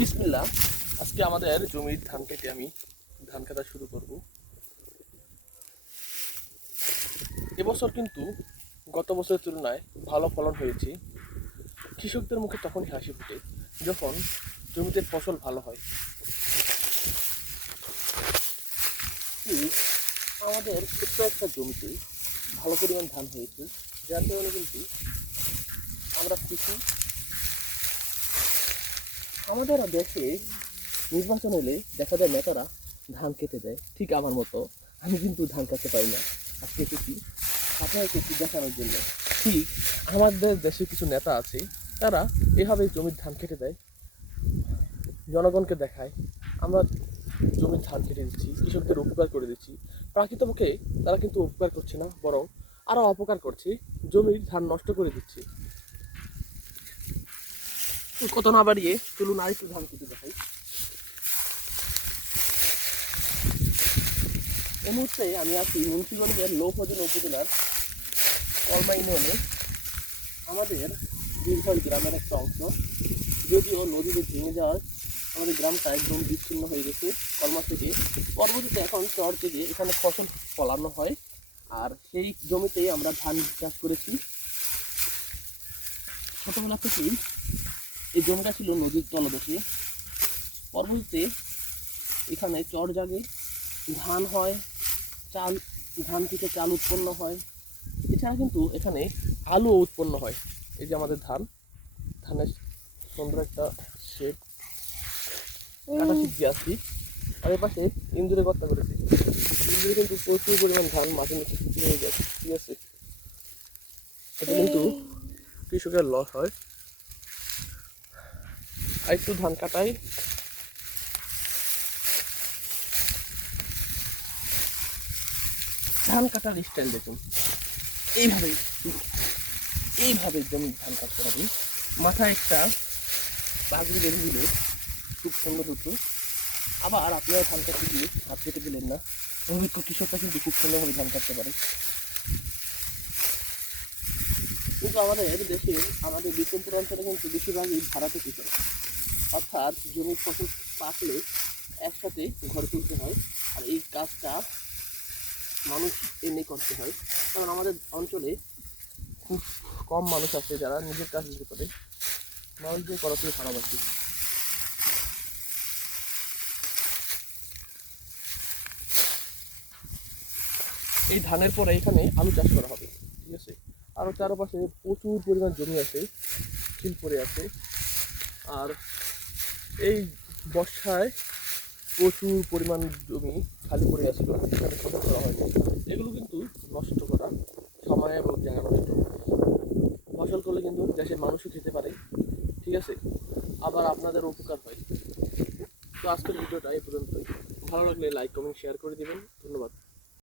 বিসমিল্লা আজকে আমাদের জমির ধান কেটে আমি ধান কাটা শুরু করব। এবছর কিন্তু গত বছরের তুলনায় ভালো ফলন হয়েছে। কৃষকদের মুখে তখনই হাসি ফুটে যখন জমিতে ফসল ভালো হয়। আমাদের ছোট্ট একটা জমিতে ভালো পরিমাণ ধান হয়েছে, যার কারণে কিন্তু আমরা খুশি আমাদের দেশে নির্বাচন হলে দেখা যায় নেতারা ধান কেটে দেয় ঠিক আমার মতো। আমি কিন্তু ধান কাটতে পারি না। আজকে এসেছি আপনাকে একটু দেখানোর জন্য। ঠিক আমাদের দেশে কিছু নেতা আছে, তারা এভাবে জমির ধান কেটে দেয়। জনগণকে দেখায়, আমরা জমির ধান কেটে দিচ্ছি, কৃষকদের উপকার করে দিচ্ছি। প্রকৃতপক্ষে তারা কিন্তু উপকার করছে না, বরং আরও অপকার করছে। জমির ধান নষ্ট করে দিচ্ছে। কত না বাড়িয়ে চলুন আর একটু ধান কেটে দেখাই। এই মুহূর্তে আমি আছি মুন্সিগঞ্জের লৌহজন উপজেলার কলমা ইউনিয়নে। আমাদের দীর্ঘল গ্রামের একটা অংশ। যদিও নদীতে ভেঙে যাওয়ার আমাদের গ্রামটা একদম বিচ্ছিন্ন হয়ে গেছে। কলমা থেকে, পরবর্তীতে এখন চর থেকে এখানে ফসল ফলানো হয়। আর সেই জমিতেই আমরা ধান চাষ করেছি। ছোটবেলা থেকেই এই জমিটা ছিল নদীর তলদেশে। পরবর্তীতে এখানে চর জাগে ধান হয় চাল ধান থেকে চাল উৎপন্ন হয়। এছাড়া কিন্তু এখানে আলু উৎপন্ন হয় এই যে আমাদের ধান। ধানের সুন্দর একটা শেড কাটা শিখতে আসছি। আর এর পাশে ইন্দুরে কর্তা করেছি ইন্দুরে কিন্তু প্রচুর পরিমাণ ধান মাটির নিচে হয়ে গেছে ঠিক আছে? এটা কিন্তু কৃষকের লস হয়। আর একটু ধান কাটাই। ধান কাটার স্টাইল দেখুন। এইভাবে এইভাবে জমি ধান কাটতে হবে। মাথায় একটা পাগড়ি বেঁধে দিলে খুব সুন্দর হতো। আবার আপনারা ধান কাটতে গিয়ে হাত কেটে দিলেন না। অভিজ্ঞ কৃষকরা কিন্তু খুব সুন্দরভাবে ধান কাটতে পারে। কিন্তু আমাদের দেশে আমাদের বিক্রমপুর অঞ্চলে কিন্তু বেশিরভাগই ভাড়াতে কৃষক। অর্থাৎ জমির ফসল পাকলে একসাথে ঘরে তুলতে হয় আর এই কাজটা মানুষ এনে করতে হয়। কারণ আমাদের অঞ্চলে খুব কম মানুষ আছে যারা নিজের কাজ নিজে করে। মানুষ দিয়ে করা খারাপ ভালোবাসি এই ধানের পরে এখানে আলু চাষ করা হবে, ঠিক আছে? আরও চারপাশে প্রচুর পরিমাণ জমি আছে, শিল পড়ে আছে। আর এই বর্ষায় প্রচুর পরিমাণ জমি খালি পড়ে আছিল সেখানে ফসল করা হয়নি এগুলো কিন্তু নষ্ট করা সময় এবং জায়গা নষ্ট। ফসল করলে কিন্তু দেশের মানুষও খেতে পারে, ঠিক আছে? আবার আপনাদের উপকার হয়। তো আজকের ভিডিওটা এই পর্যন্তই। ভালো লাগলে লাইক কমেন্ট শেয়ার করে দিবেন। ধন্যবাদ।